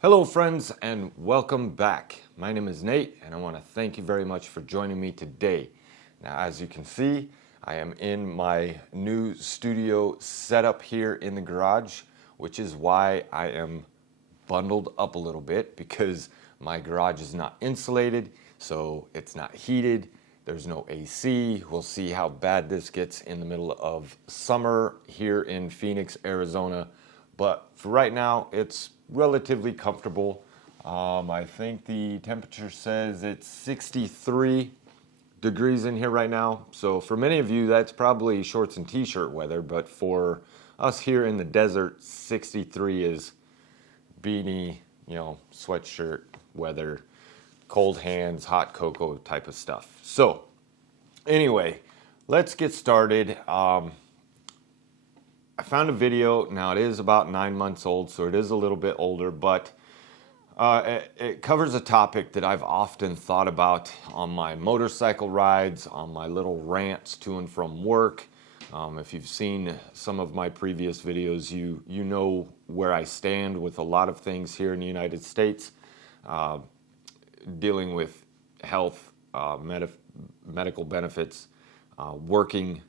Hello friends and welcome back. My name is Nate and I want to thank you very much for joining me today. Now as you can see, I am in my new studio setup here in the garage, which is why I am bundled up a little bit because my garage is not insulated, so it's not heated. There's no AC. We'll see how bad this gets in the middle of summer here in Phoenix, Arizona. But for right now, it's relatively comfortable. I think the temperature says it's 63 degrees in here right now. So for many of you, that's probably shorts and t-shirt weather. But for us here in the desert, 63 is beanie, sweatshirt weather, cold hands, hot cocoa type of stuff. So anyway, let's get started. I found a video. Now it is about 9 months old, so it is a little bit older, but it covers a topic that I've often thought about on my motorcycle rides, on my little rants to and from work. If you've seen some of my previous videos, you know where I stand with a lot of things here in the United States, dealing with health, medical benefits, working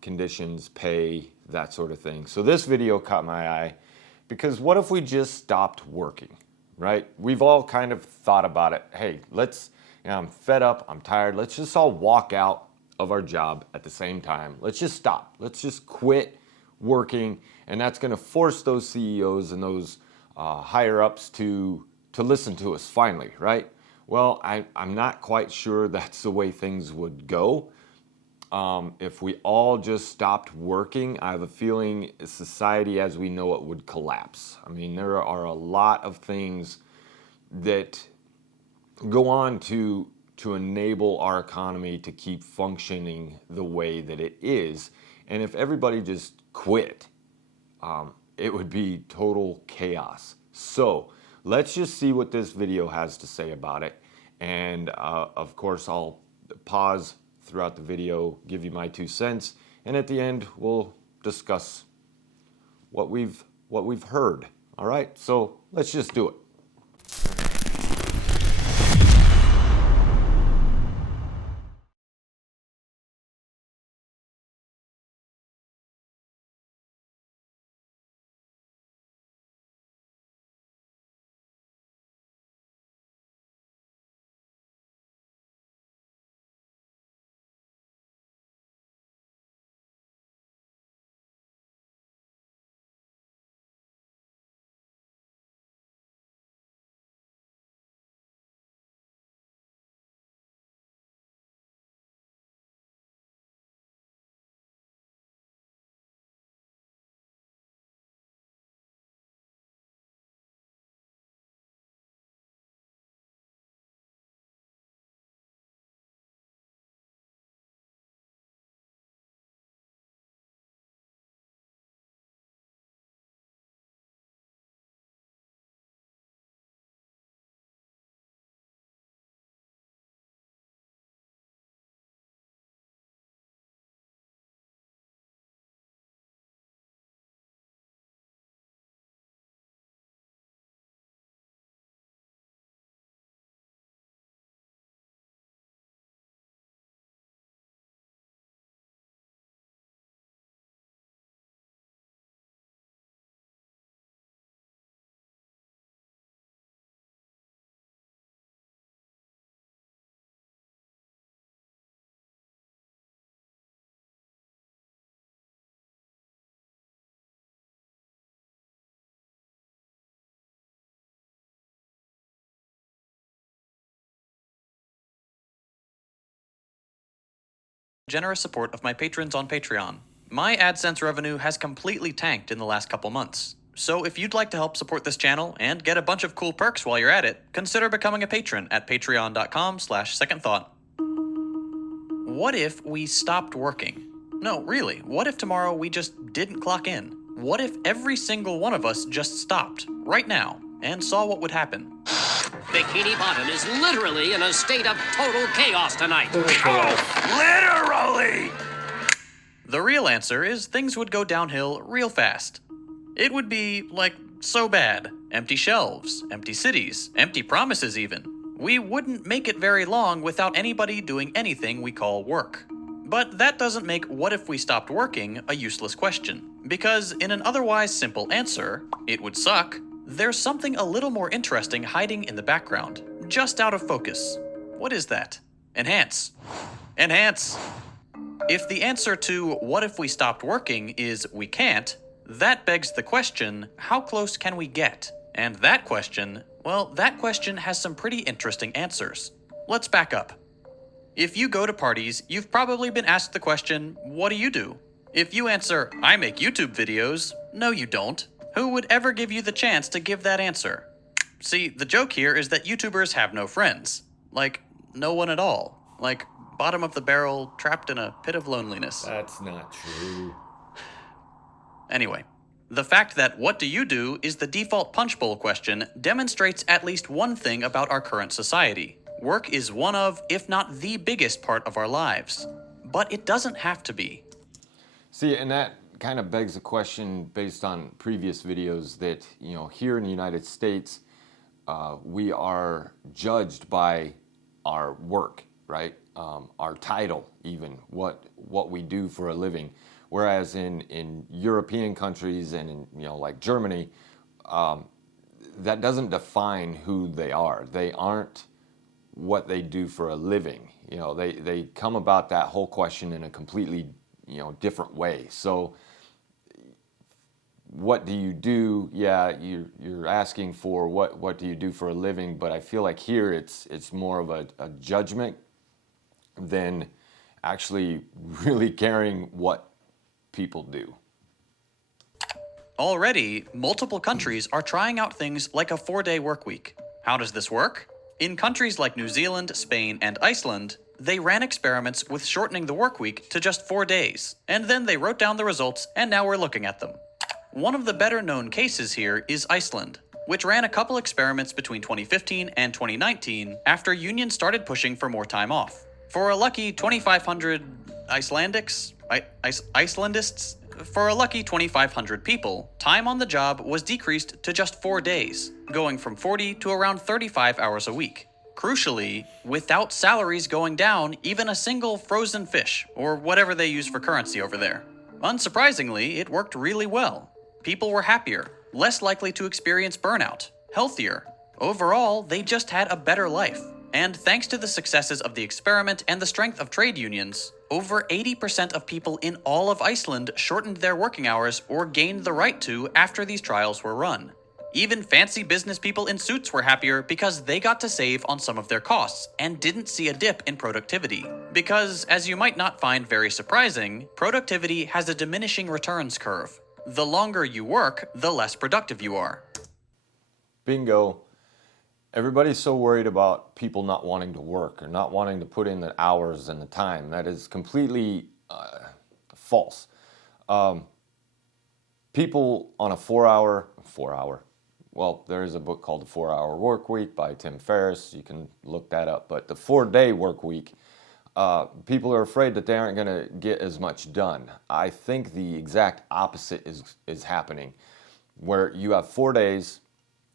conditions, pay, that sort of thing. So this video caught my eye because what if we just stopped working, right? We've all kind of thought about it. Hey, I'm fed up, I'm tired. Let's just all walk out of our job at the same time. Let's just stop. Let's just quit working. And that's going to force those CEOs and those higher ups to listen to us finally, right? Well, I'm not quite sure that's the way things would go. If we all just stopped working, I have a feeling society as we know it would collapse. I mean, there are a lot of things that go on to enable our economy to keep functioning the way that it is. And if everybody just quit, it would be total chaos. So let's just see what this video has to say about it. And of course, I'll pause throughout the video, give you my 2 cents, and at the end, we'll discuss what we've heard. All right, so let's just do it. Generous support of my patrons on Patreon. My AdSense revenue has completely tanked in the last couple months. So if you'd like to help support this channel and get a bunch of cool perks while you're at it, consider becoming a patron at patreon.com/secondthought. What if we stopped working? No, really, what if tomorrow we just didn't clock in? What if every single one of us just stopped, right now, and saw what would happen? Bikini Bottom is literally in a state of total chaos tonight. Literally! The real answer is things would go downhill real fast. It would be like so bad. Empty shelves, empty cities, empty promises even. We wouldn't make it very long without anybody doing anything we call work. But that doesn't make what if we stopped working a useless question. Because in an otherwise simple answer, it would suck, there's something a little more interesting hiding in the background, just out of focus. What is that? Enhance. Enhance! If the answer to what if we stopped working is we can't, that begs the question, how close can we get? And that question, well, that question has some pretty interesting answers. Let's back up. If you go to parties, you've probably been asked the question, what do you do? If you answer, I make YouTube videos, no you don't. Who would ever give you the chance to give that answer? See, the joke here is that YouTubers have no friends. Like, no one at all. Like, bottom of the barrel, trapped in a pit of loneliness. That's not true. Anyway, the fact that what do you do is the default punch bowl question demonstrates at least one thing about our current society. Work is one of, if not the biggest part of our lives. But it doesn't have to be. See, and that kind of begs a question based on previous videos that, here in the United States, we are judged by our work, right? Our title, even, what we do for a living. Whereas in European countries and in, like Germany, that doesn't define who they are. They aren't what they do for a living. They come about that whole question in a completely, different way. So what do you do? Yeah, you're asking for what do you do for a living, but I feel like here it's more of a judgment than actually really caring what people do. Already, multiple countries are trying out things like a 4-day work week. How does this work? In countries like New Zealand, Spain, and Iceland, they ran experiments with shortening the work week to just 4 days, and then they wrote down the results, and now we're looking at them. One of the better known cases here is Iceland, which ran a couple experiments between 2015 and 2019 after unions started pushing for more time off. For a lucky 2,500 Icelandists, for a lucky 2,500 people, time on the job was decreased to just 4 days, going from 40 to around 35 hours a week. Crucially, without salaries going down even a single frozen fish, or whatever they use for currency over there. Unsurprisingly, it worked really well. People were happier, less likely to experience burnout, healthier. Overall, they just had a better life. And thanks to the successes of the experiment and the strength of trade unions, over 80% of people in all of Iceland shortened their working hours or gained the right to after these trials were run. Even fancy business people in suits were happier because they got to save on some of their costs and didn't see a dip in productivity. Because, as you might not find very surprising, productivity has a diminishing returns curve. The longer you work, the less productive you are. Bingo. Everybody's so worried about people not wanting to work or not wanting to put in the hours and the time. That is completely false. People on a 4-hour, well, there is a book called The 4-Hour Work Week by Tim Ferriss. You can look that up. But the 4-day work week, people are afraid that they aren't going to get as much done. I think the exact opposite is happening, where you have 4 days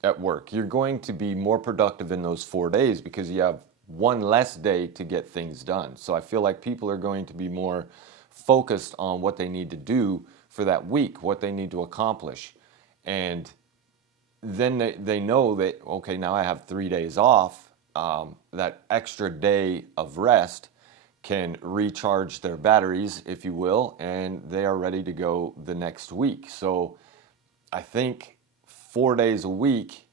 at work. You're going to be more productive in those 4 days because you have one less day to get things done. So I feel like people are going to be more focused on what they need to do for that week, what they need to accomplish. And then they know that, okay, now I have 3 days off. That extra day of rest can recharge their batteries, if you will, and they are ready to go the next week. So I think 4 days a week,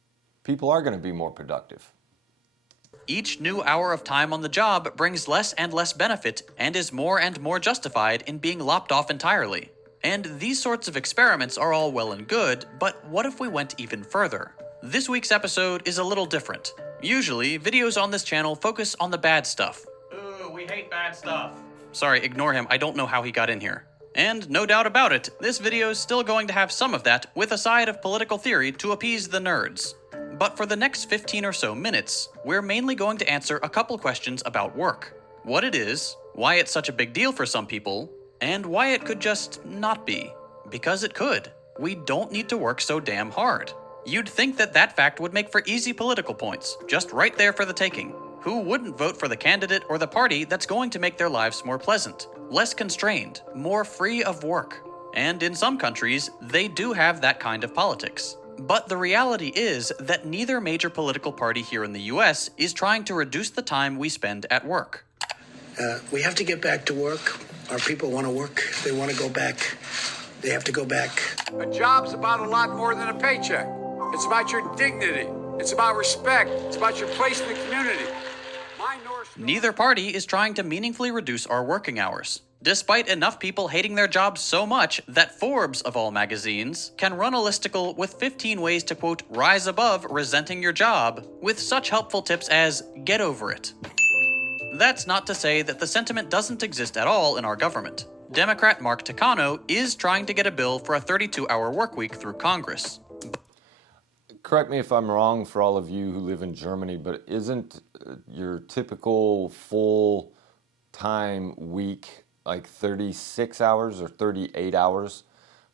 people are going to be more productive. Each new hour of time on the job brings less and less benefit and is more and more justified in being lopped off entirely. And these sorts of experiments are all well and good, but what if we went even further? This week's episode is a little different. Usually, videos on this channel focus on the bad stuff. Ooh, we hate bad stuff. Sorry, ignore him, I don't know how he got in here. And no doubt about it, this video is still going to have some of that with a side of political theory to appease the nerds. But for the next 15 or so minutes, we're mainly going to answer a couple questions about work. What it is, why it's such a big deal for some people, and why it could just not be. Because it could. We don't need to work so damn hard. You'd think that that fact would make for easy political points, just right there for the taking. Who wouldn't vote for the candidate or the party that's going to make their lives more pleasant, less constrained, more free of work? And in some countries, they do have that kind of politics. But the reality is that neither major political party here in the US is trying to reduce the time we spend at work. We have to get back to work. Our people want to work. They want to go back. They have to go back. A job's about a lot more than a paycheck. It's about your dignity. It's about respect. It's about your place in the community. Neither party is trying to meaningfully reduce our working hours, despite enough people hating their jobs so much that Forbes, of all magazines, can run a listicle with 15 ways to, quote, rise above resenting your job, with such helpful tips as, get over it. That's not to say that the sentiment doesn't exist at all in our government. Democrat Mark Takano is trying to get a bill for a 32-hour workweek through Congress. Correct me if I'm wrong for all of you who live in Germany, but isn't your typical full-time week like 36 hours or 38 hours?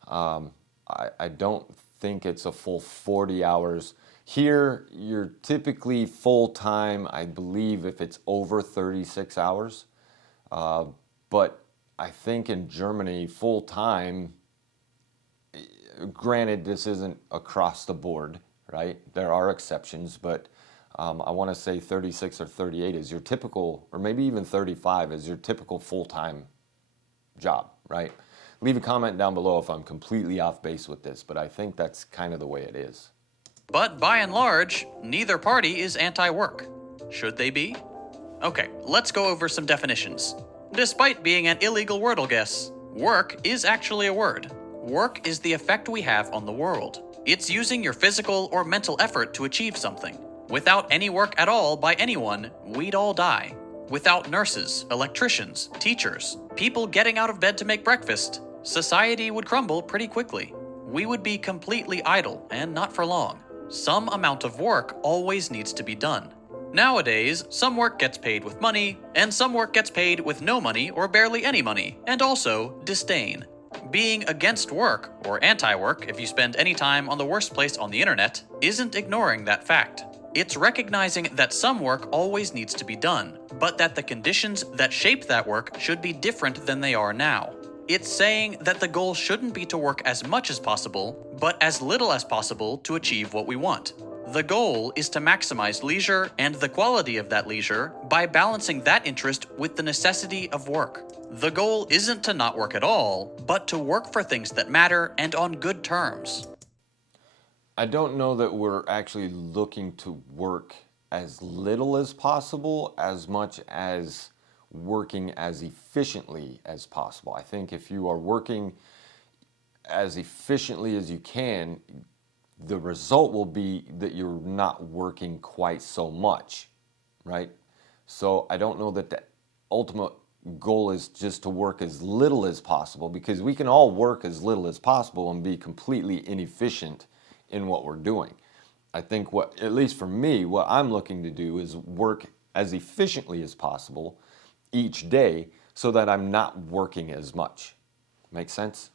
I don't think it's a full 40 hours. Here, you're typically full-time, I believe, if it's over 36 hours. But I think in Germany, full-time, granted, this isn't across the board, right? There are exceptions, but I want to say 36 or 38 is your typical, or maybe even 35 is your typical full-time job, right? Leave a comment down below if I'm completely off base with this, but I think that's kind of the way it is. But by and large, neither party is anti-work. Should they be? Okay, let's go over some definitions. Despite being an illegal wordle guess, work is actually a word. Work is the effect we have on the world. It's using your physical or mental effort to achieve something. Without any work at all by anyone, we'd all die. Without nurses, electricians, teachers, people getting out of bed to make breakfast, society would crumble pretty quickly. We would be completely idle, and not for long. Some amount of work always needs to be done. Nowadays, some work gets paid with money, and some work gets paid with no money or barely any money, and also disdain. Being against work, or anti-work if you spend any time on the worst place on the internet, isn't ignoring that fact. It's recognizing that some work always needs to be done, but that the conditions that shape that work should be different than they are now. It's saying that the goal shouldn't be to work as much as possible, but as little as possible to achieve what we want. The goal is to maximize leisure and the quality of that leisure by balancing that interest with the necessity of work. The goal isn't to not work at all, but to work for things that matter and on good terms. I don't know that we're actually looking to work as little as possible as much as working as efficiently as possible. I think if you are working as efficiently as you can, the result will be that you're not working quite so much, right? So I don't know that the ultimate goal is just to work as little as possible, because we can all work as little as possible and be completely inefficient in what we're doing. I think what, at least for me, what I'm looking to do is work as efficiently as possible each day so that I'm not working as much. Make sense?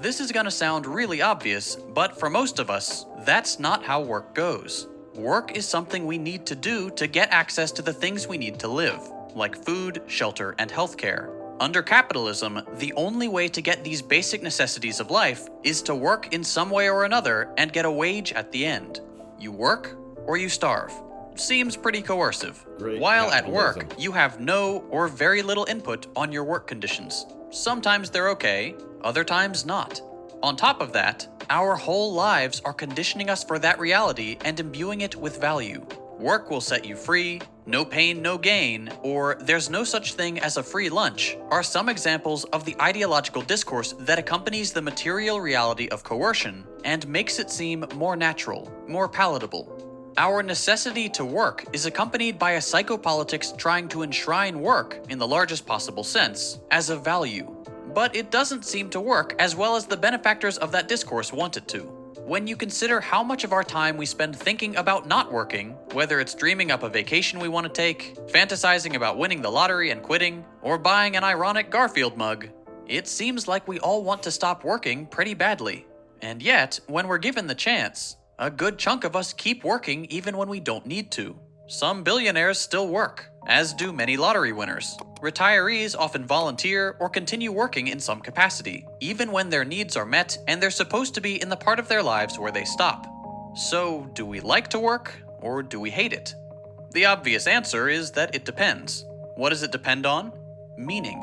This is gonna sound really obvious, but for most of us, that's not how work goes. Work is something we need to do to get access to the things we need to live, like food, shelter, and healthcare. Under capitalism, the only way to get these basic necessities of life is to work in some way or another and get a wage at the end. You work or you starve. Seems pretty coercive. While at work, you have no or very little input on your work conditions. Sometimes they're okay, other times not. On top of that, our whole lives are conditioning us for that reality and imbuing it with value. Work will set you free, no pain, no gain, or there's no such thing as a free lunch are some examples of the ideological discourse that accompanies the material reality of coercion and makes it seem more natural, more palatable. Our necessity to work is accompanied by a psychopolitics trying to enshrine work, in the largest possible sense, as a value. But it doesn't seem to work as well as the benefactors of that discourse want it to. When you consider how much of our time we spend thinking about not working, whether it's dreaming up a vacation we want to take, fantasizing about winning the lottery and quitting, or buying an ironic Garfield mug, it seems like we all want to stop working pretty badly. And yet, when we're given the chance, a good chunk of us keep working even when we don't need to. Some billionaires still work, as do many lottery winners. Retirees often volunteer or continue working in some capacity, even when their needs are met and they're supposed to be in the part of their lives where they stop. So, do we like to work, or do we hate it? The obvious answer is that it depends. What does it depend on? Meaning.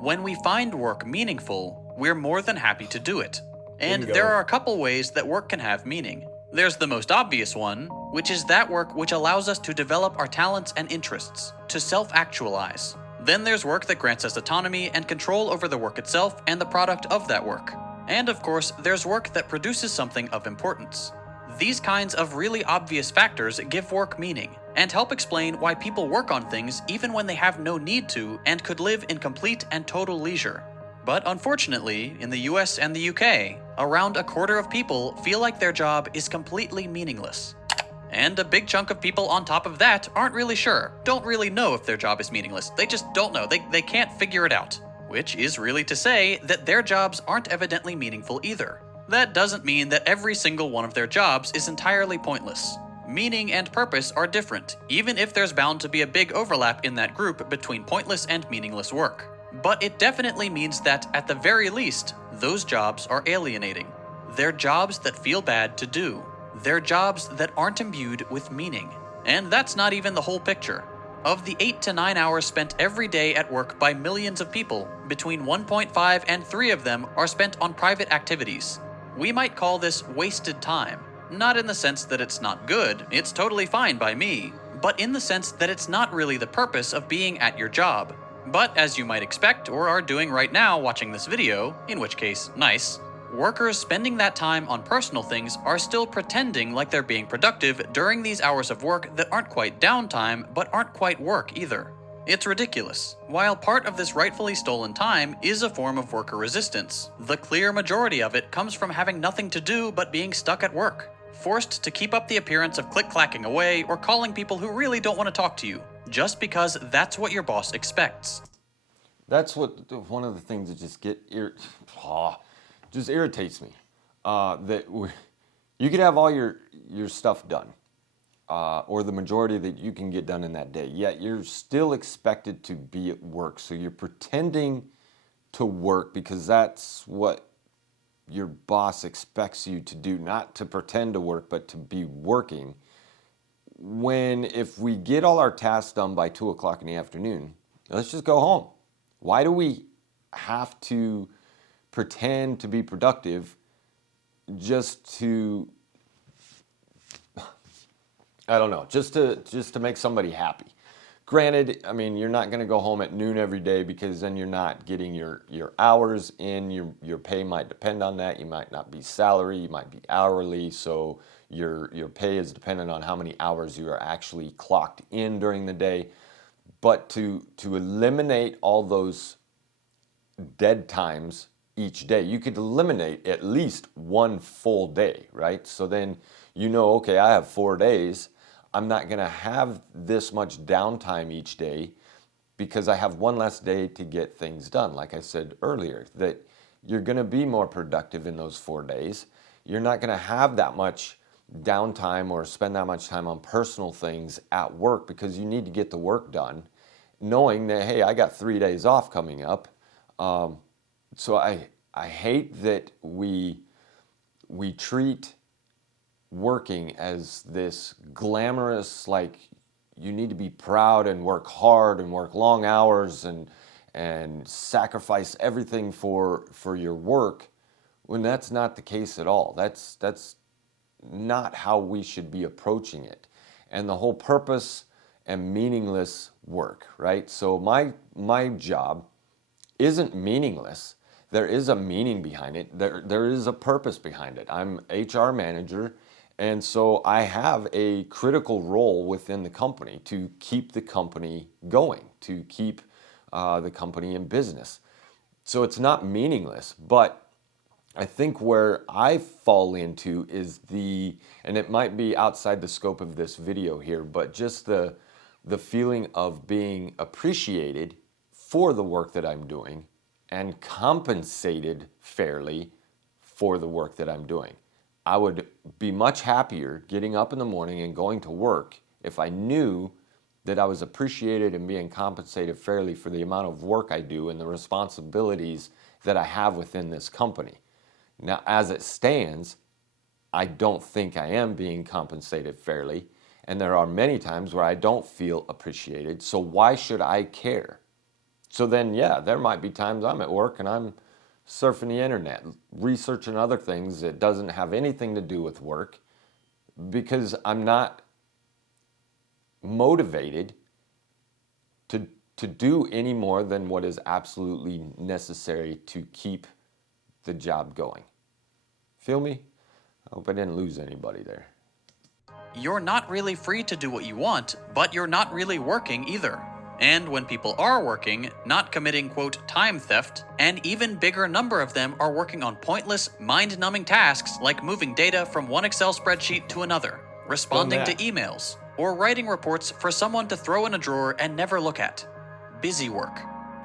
When we find work meaningful, we're more than happy to do it. And Bingo. there are a couple ways that work can have meaning. There's the most obvious one, which is that work which allows us to develop our talents and interests, to self-actualize. Then there's work that grants us autonomy and control over the work itself and the product of that work. And of course, there's work that produces something of importance. These kinds of really obvious factors give work meaning, and help explain why people work on things even when they have no need to and could live in complete and total leisure. But unfortunately, in the US and the UK, around a quarter of people feel like their job is completely meaningless. And a big chunk of people on top of that aren't really sure, don't really know if their job is meaningless. They just don't know, they can't figure it out. Which is really to say that their jobs aren't evidently meaningful either. That doesn't mean that every single one of their jobs is entirely pointless. Meaning and purpose are different, even if there's bound to be a big overlap in that group between pointless and meaningless work. But it definitely means that, at the very least, those jobs are alienating. They're jobs that feel bad to do. They're jobs that aren't imbued with meaning. And that's not even the whole picture. Of the 8 to 9 hours spent every day at work by millions of people, between 1.5 and 3 of them are spent on private activities. We might call this wasted time. Not in the sense that it's not good, it's totally fine by me, but in the sense that it's not really the purpose of being at your job. But as you might expect, or are doing right now watching this video, in which case, nice, workers spending that time on personal things are still pretending like they're being productive during these hours of work that aren't quite downtime, but aren't quite work either. It's ridiculous. While part of this rightfully stolen time is a form of worker resistance, the clear majority of it comes from having nothing to do but being stuck at work, forced to keep up the appearance of click-clacking away or calling people who really don't want to talk to you, just because that's what your boss expects. That's one of the things that just irritates me. You could have all your stuff done, or the majority that you can get done in that day, yet you're still expected to be at work. So you're pretending to work because that's what your boss expects you to do, not to pretend to work, but to be working. When if we get all our tasks done by 2 o'clock in the afternoon, let's just go home. Why do we have to pretend to be productive just to, I don't know, just to make somebody happy? Granted, I mean, you're not going to go home at noon every day because then you're not getting your hours in. Your pay might depend on that. You might not be salary, you might be hourly, so your pay is dependent on how many hours you are actually clocked in during the day. But to eliminate all those dead times each day, you could eliminate at least one full day, right? So then you know, okay, I have 4 days. I'm not going to have this much downtime each day because I have one less day to get things done. Like I said earlier, that you're going to be more productive in those 4 days. You're not going to have that much downtime or spend that much time on personal things at work because you need to get the work done, knowing that, hey, I got 3 days off coming up. So I hate that we treat working as this glamorous, like you need to be proud and work hard and work long hours and sacrifice everything for your work, when that's not the case at all. That's not how we should be approaching it. And the whole purpose and meaningless work, right? So my job isn't meaningless. There is a meaning behind it. There is a purpose behind it. I'm HR manager, and so I have a critical role within the company to keep the company going, to keep the company in business. So it's not meaningless, but I think where I fall into is and it might be outside the scope of this video here, but just the feeling of being appreciated for the work that I'm doing and compensated fairly for the work that I'm doing. I would be much happier getting up in the morning and going to work if I knew that I was appreciated and being compensated fairly for the amount of work I do and the responsibilities that I have within this company. Now, as it stands, I don't think I am being compensated fairly, and there are many times where I don't feel appreciated, so why should I care? So then, yeah, there might be times I'm at work and I'm surfing the internet, researching other things that doesn't have anything to do with work because I'm not motivated to do any more than what is absolutely necessary to keep the job going. Feel me? I hope I didn't lose anybody there. You're not really free to do what you want, but you're not really working either. And when people are working, not committing, quote, time theft, an even bigger number of them are working on pointless, mind-numbing tasks like moving data from one Excel spreadsheet to another, responding to emails, or writing reports for someone to throw in a drawer and never look at. Busy work.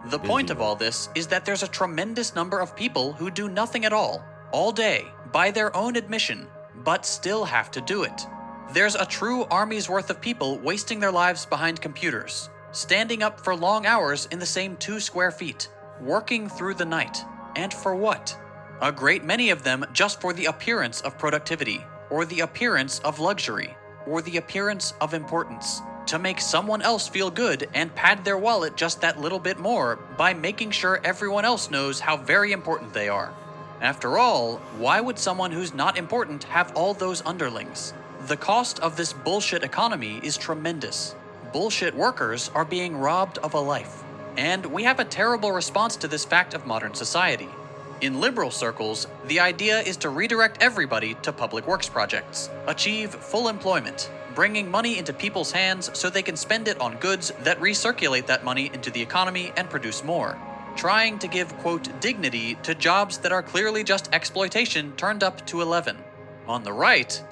The point of all this is that there's a tremendous number of people who do nothing at all day, by their own admission, but still have to do it. There's a true army's worth of people wasting their lives behind computers, standing up for long hours in the same 2 square feet, working through the night. And for what? A great many of them just for the appearance of productivity, or the appearance of luxury, or the appearance of importance, to make someone else feel good and pad their wallet just that little bit more by making sure everyone else knows how very important they are. After all, why would someone who's not important have all those underlings? The cost of this bullshit economy is tremendous. Bullshit workers are being robbed of a life. And we have a terrible response to this fact of modern society. In liberal circles, the idea is to redirect everybody to public works projects, achieve full employment, bringing money into people's hands so they can spend it on goods that recirculate that money into the economy and produce more, trying to give, quote, dignity to jobs that are clearly just exploitation turned up to 11. On the right,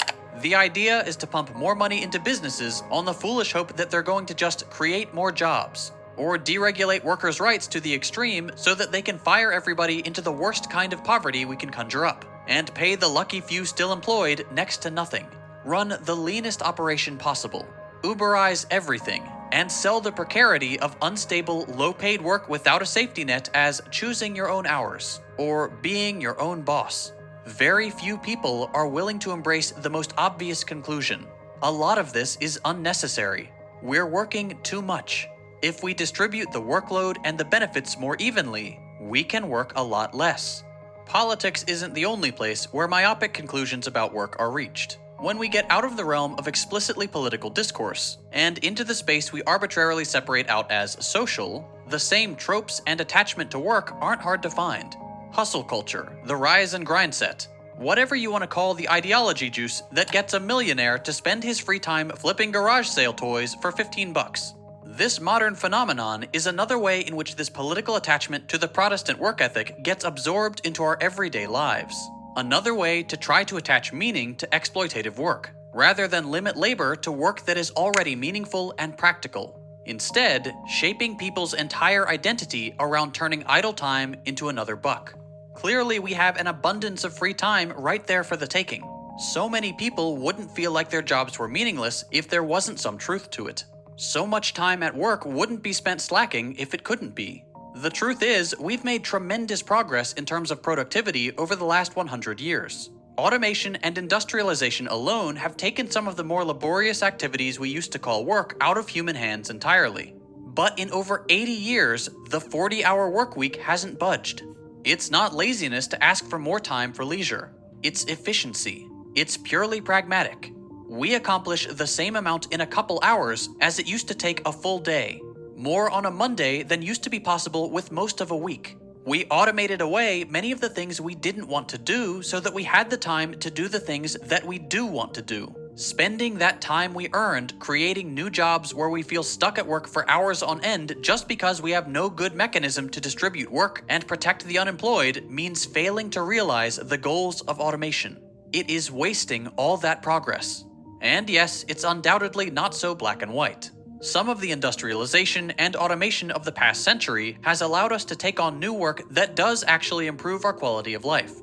the idea is to pump more money into businesses on the foolish hope that they're going to just create more jobs, or deregulate workers' rights to the extreme so that they can fire everybody into the worst kind of poverty we can conjure up, and pay the lucky few still employed next to nothing. Run the leanest operation possible, Uberize everything, and sell the precarity of unstable, low-paid work without a safety net as choosing your own hours, or being your own boss. Very few people are willing to embrace the most obvious conclusion. A lot of this is unnecessary. We're working too much. If we distribute the workload and the benefits more evenly, we can work a lot less. Politics isn't the only place where myopic conclusions about work are reached. When we get out of the realm of explicitly political discourse, and into the space we arbitrarily separate out as social, the same tropes and attachment to work aren't hard to find. Hustle culture, the rise and grind set, whatever you want to call the ideology juice that gets a millionaire to spend his free time flipping garage sale toys for $15. This modern phenomenon is another way in which this political attachment to the Protestant work ethic gets absorbed into our everyday lives. Another way to try to attach meaning to exploitative work, rather than limit labor to work that is already meaningful and practical. Instead, shaping people's entire identity around turning idle time into another buck. Clearly, we have an abundance of free time right there for the taking. So many people wouldn't feel like their jobs were meaningless if there wasn't some truth to it. So much time at work wouldn't be spent slacking if it couldn't be. The truth is, we've made tremendous progress in terms of productivity over the last 100 years. Automation and industrialization alone have taken some of the more laborious activities we used to call work out of human hands entirely. But in over 80 years, the 40-hour work week hasn't budged. It's not laziness to ask for more time for leisure. It's efficiency. It's purely pragmatic. We accomplish the same amount in a couple hours as it used to take a full day. More on a Monday than used to be possible with most of a week. We automated away many of the things we didn't want to do so that we had the time to do the things that we do want to do. Spending that time we earned creating new jobs where we feel stuck at work for hours on end just because we have no good mechanism to distribute work and protect the unemployed means failing to realize the goals of automation. It is wasting all that progress. And yes, it's undoubtedly not so black and white. Some of the industrialization and automation of the past century has allowed us to take on new work that does actually improve our quality of life.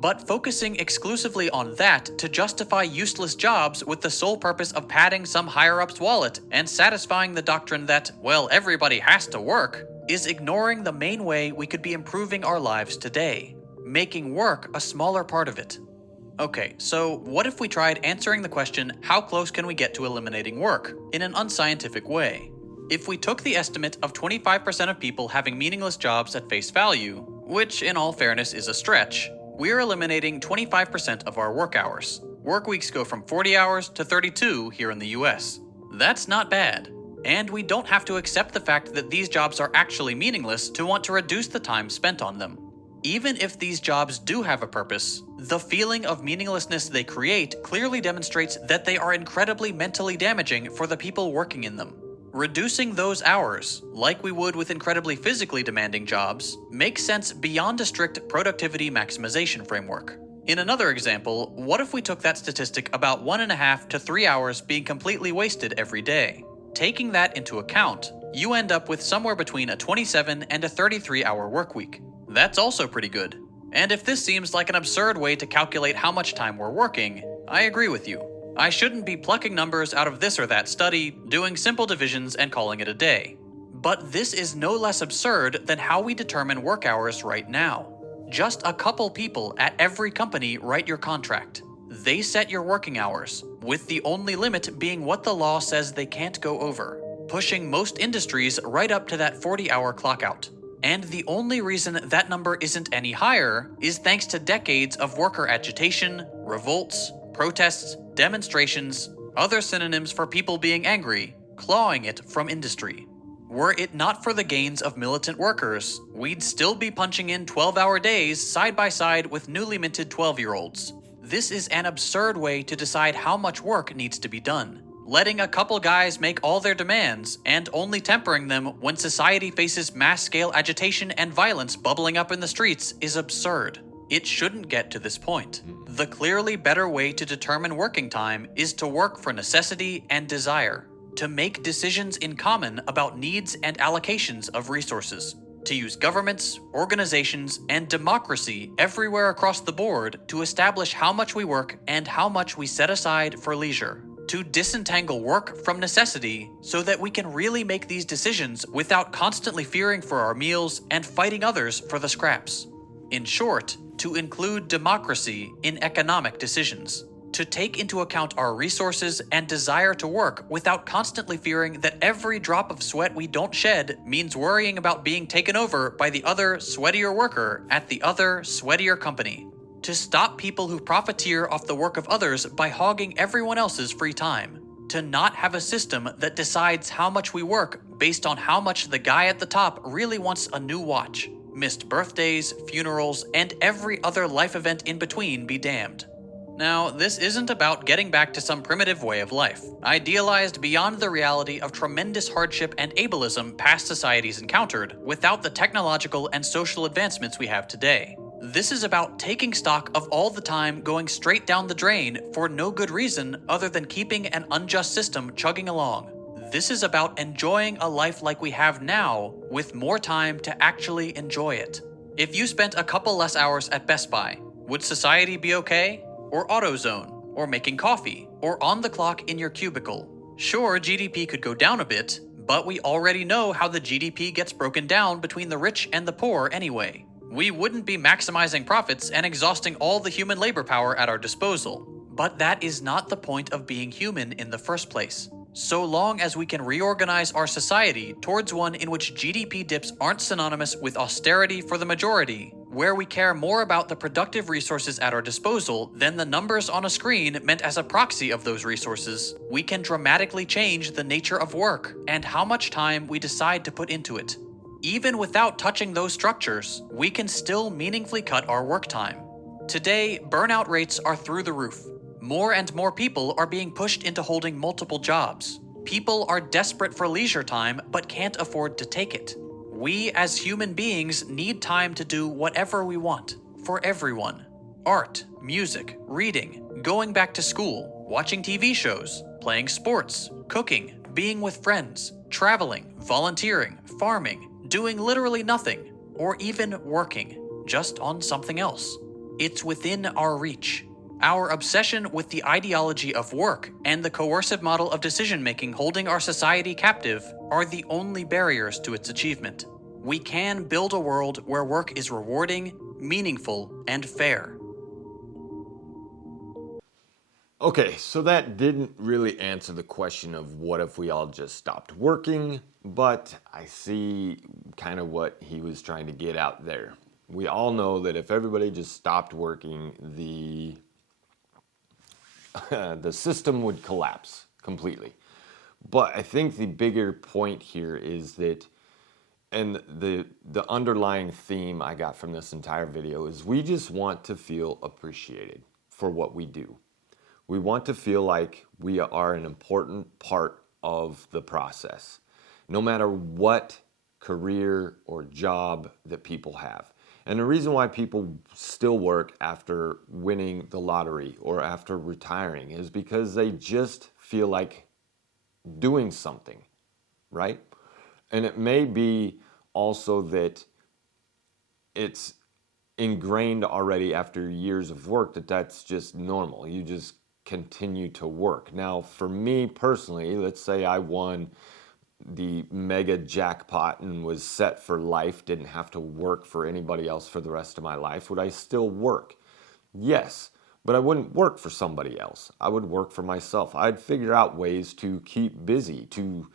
but focusing exclusively on that to justify useless jobs with the sole purpose of padding some higher-up's wallet and satisfying the doctrine that, well, everybody has to work, is ignoring the main way we could be improving our lives today, making work a smaller part of it. Okay, so what if we tried answering the question, how close can we get to eliminating work, in an unscientific way? If we took the estimate of 25% of people having meaningless jobs at face value, which in all fairness is a stretch, we're eliminating 25% of our work hours. Work weeks go from 40 hours to 32 here in the US. That's not bad. And we don't have to accept the fact that these jobs are actually meaningless to want to reduce the time spent on them. Even if these jobs do have a purpose, the feeling of meaninglessness they create clearly demonstrates that they are incredibly mentally damaging for the people working in them. Reducing those hours, like we would with incredibly physically demanding jobs, makes sense beyond a strict productivity maximization framework. In another example, what if we took that statistic about 1.5 to 3 hours being completely wasted every day? Taking that into account, you end up with somewhere between a 27 and a 33-hour work week. That's also pretty good. And if this seems like an absurd way to calculate how much time we're working, I agree with you. I shouldn't be plucking numbers out of this or that study, doing simple divisions and calling it a day. But this is no less absurd than how we determine work hours right now. Just a couple people at every company write your contract. They set your working hours, with the only limit being what the law says they can't go over, pushing most industries right up to that 40-hour clock out. And the only reason that number isn't any higher is thanks to decades of worker agitation, revolts, protests, demonstrations, other synonyms for people being angry, clawing it from industry. Were it not for the gains of militant workers, we'd still be punching in 12-hour days side by side with newly minted 12-year-olds. This is an absurd way to decide how much work needs to be done. Letting a couple guys make all their demands and only tempering them when society faces mass-scale agitation and violence bubbling up in the streets is absurd. It shouldn't get to this point. The clearly better way to determine working time is to work for necessity and desire, to make decisions in common about needs and allocations of resources, to use governments, organizations, and democracy everywhere across the board to establish how much we work and how much we set aside for leisure, to disentangle work from necessity so that we can really make these decisions without constantly fearing for our meals and fighting others for the scraps. In short, to include democracy in economic decisions, to take into account our resources and desire to work without constantly fearing that every drop of sweat we don't shed means worrying about being taken over by the other sweatier worker at the other sweatier company, to stop people who profiteer off the work of others by hogging everyone else's free time, to not have a system that decides how much we work based on how much the guy at the top really wants a new watch. Missed birthdays, funerals, and every other life event in between be damned. Now, this isn't about getting back to some primitive way of life, idealized beyond the reality of tremendous hardship and ableism past societies encountered without the technological and social advancements we have today. This is about taking stock of all the time going straight down the drain for no good reason other than keeping an unjust system chugging along. This is about enjoying a life like we have now, with more time to actually enjoy it. If you spent a couple less hours at Best Buy, would society be okay? Or AutoZone? Or making coffee? Or on the clock in your cubicle? Sure, GDP could go down a bit, but we already know how the GDP gets broken down between the rich and the poor anyway. We wouldn't be maximizing profits and exhausting all the human labor power at our disposal. But that is not the point of being human in the first place. So long as we can reorganize our society towards one in which GDP dips aren't synonymous with austerity for the majority, where we care more about the productive resources at our disposal than the numbers on a screen meant as a proxy of those resources, we can dramatically change the nature of work and how much time we decide to put into it. Even without touching those structures, we can still meaningfully cut our work time. Today, burnout rates are through the roof. More and more people are being pushed into holding multiple jobs. People are desperate for leisure time but can't afford to take it. We as human beings need time to do whatever we want, for everyone. Art, music, reading, going back to school, watching TV shows, playing sports, cooking, being with friends, traveling, volunteering, farming, doing literally nothing, or even working, just on something else. It's within our reach. Our obsession with the ideology of work and the coercive model of decision-making holding our society captive are the only barriers to its achievement. We can build a world where work is rewarding, meaningful, and fair. Okay, so that didn't really answer the question of what if we all just stopped working, but I see kind of what he was trying to get out there. We all know that if everybody just stopped working, the system would collapse completely. But I think the bigger point here is that, and the underlying theme I got from this entire video is we just want to feel appreciated for what we do. We want to feel like we are an important part of the process, no matter what career or job that people have. And the reason why people still work after winning the lottery or after retiring is because they just feel like doing something, right? And it may be also that it's ingrained already after years of work that that's just normal. You just continue to work. Now, for me personally, let's say I won the mega jackpot and was set for life, didn't have to work for anybody else for the rest of my life, would I still work? Yes, but I wouldn't work for somebody else. I would work for myself. I'd figure out ways to keep busy, to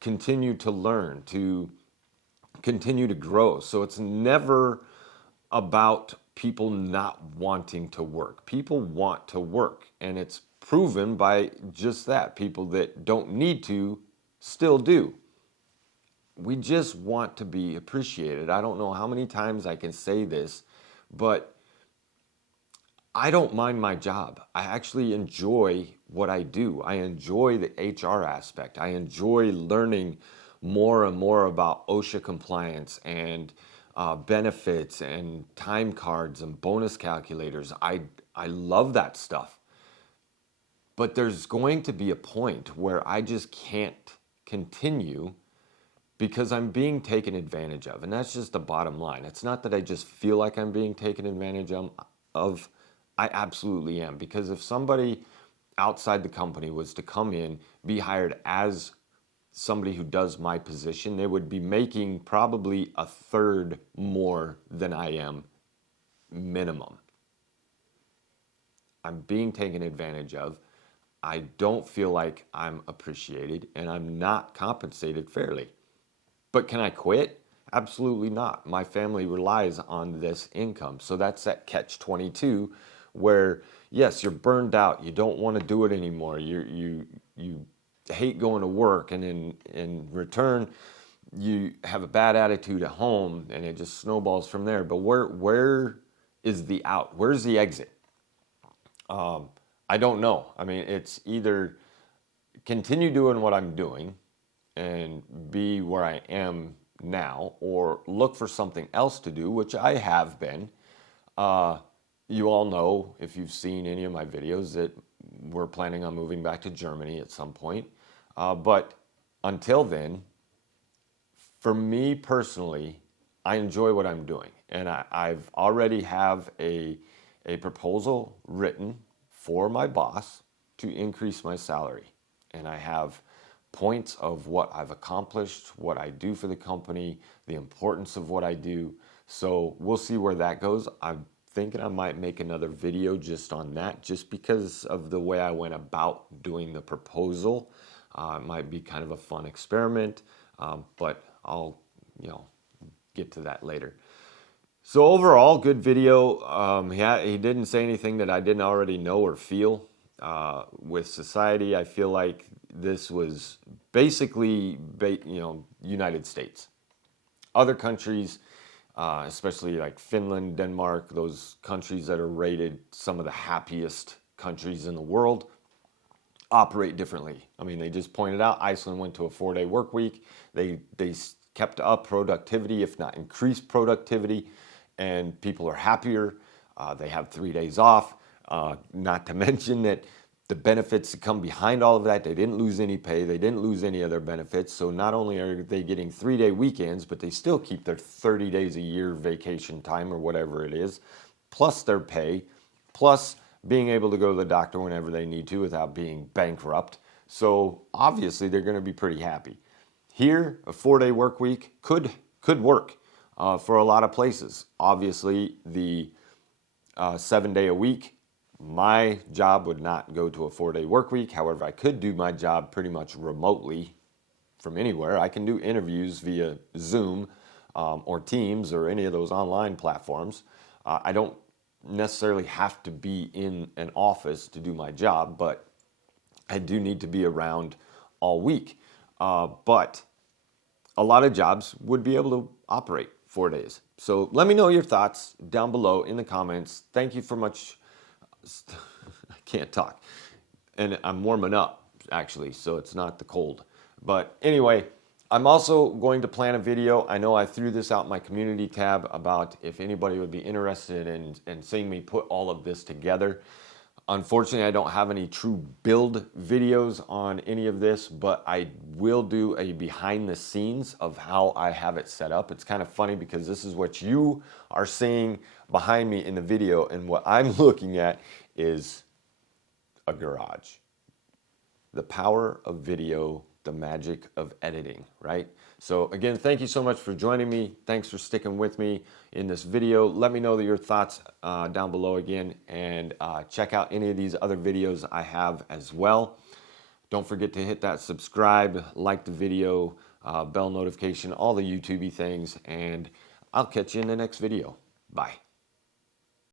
continue to learn, to continue to grow. So it's never about people not wanting to work. People want to work, and it's proven by just that. People that don't need to still do. We just want to be appreciated. I don't know how many times I can say this, but I don't mind my job. I actually enjoy what I do. I enjoy the HR aspect. I enjoy learning more and more about OSHA compliance and benefits and time cards and bonus calculators. I love that stuff. But there's going to be a point where I just can't continue because I'm being taken advantage of. And that's just the bottom line. It's not that I just feel like I'm being taken advantage of. I absolutely am. Because if somebody outside the company was to come in, be hired as somebody who does my position, they would be making probably a third more than I am minimum. I'm being taken advantage of. I don't feel like I'm appreciated, and I'm not compensated fairly. But can I quit? Absolutely not. My family relies on this income. So that's that catch-22 where, yes, you're burned out. You don't want to do it anymore. You hate going to work, and in return, you have a bad attitude at home, and it just snowballs from there. But where is the out? Where's the exit? I don't know. I mean, it's either continue doing what I'm doing and be where I am now, or look for something else to do, which I have been. You all know, if you've seen any of my videos, that we're planning on moving back to Germany at some point. But until then, for me personally, I enjoy what I'm doing. And I've already have a proposal written for my boss to increase my salary. And I have points of what I've accomplished, what I do for the company, the importance of what I do. So we'll see where that goes. I'm thinking I might make another video just on that, just because of the way I went about doing the proposal. It might be kind of a fun experiment, but I'll get to that later. So overall, good video. He didn't say anything that I didn't already know or feel. With society, I feel like this was basically, United States. Other countries, especially like Finland, Denmark, those countries that are rated some of the happiest countries in the world, operate differently. I mean, they just pointed out Iceland went to a 4-day work week. They kept up productivity, if not increased productivity, and people are happier. They have 3 days off. Not to mention that the benefits that come behind all of that. They didn't lose any pay. They didn't lose any of their benefits. So not only are they getting 3-day weekends, but they still keep their 30 days a year vacation time or whatever it is, plus their pay, plus being able to go to the doctor whenever they need to without being bankrupt. So obviously they're going to be pretty happy. Here, a 4-day work week could work for a lot of places. Obviously, the 7-day a week, my job would not go to a 4-day work week. However, I could do my job pretty much remotely from anywhere. I can do interviews via Zoom or Teams or any of those online platforms. I don't necessarily have to be in an office to do my job, but I do need to be around all week. But a lot of jobs would be able to operate 4 days. So let me know your thoughts down below in the comments. Thank you for much. I can't talk. And I'm warming up, actually, so it's not the cold. But anyway, I'm also going to plan a video. I know I threw this out in my community tab about if anybody would be interested in seeing me put all of this together. Unfortunately, I don't have any true build videos on any of this, but I will do a behind the scenes of how I have it set up. It's kind of funny because this is what you are seeing behind me in the video, and what I'm looking at is a garage. The power of video, the magic of editing, right? So again, thank you so much for joining me. Thanks for sticking with me in this video. Let me know your thoughts down below again, and check out any of these other videos I have as well. Don't forget to hit that subscribe, like the video, bell notification, all the YouTubey things, and I'll catch you in the next video. Bye.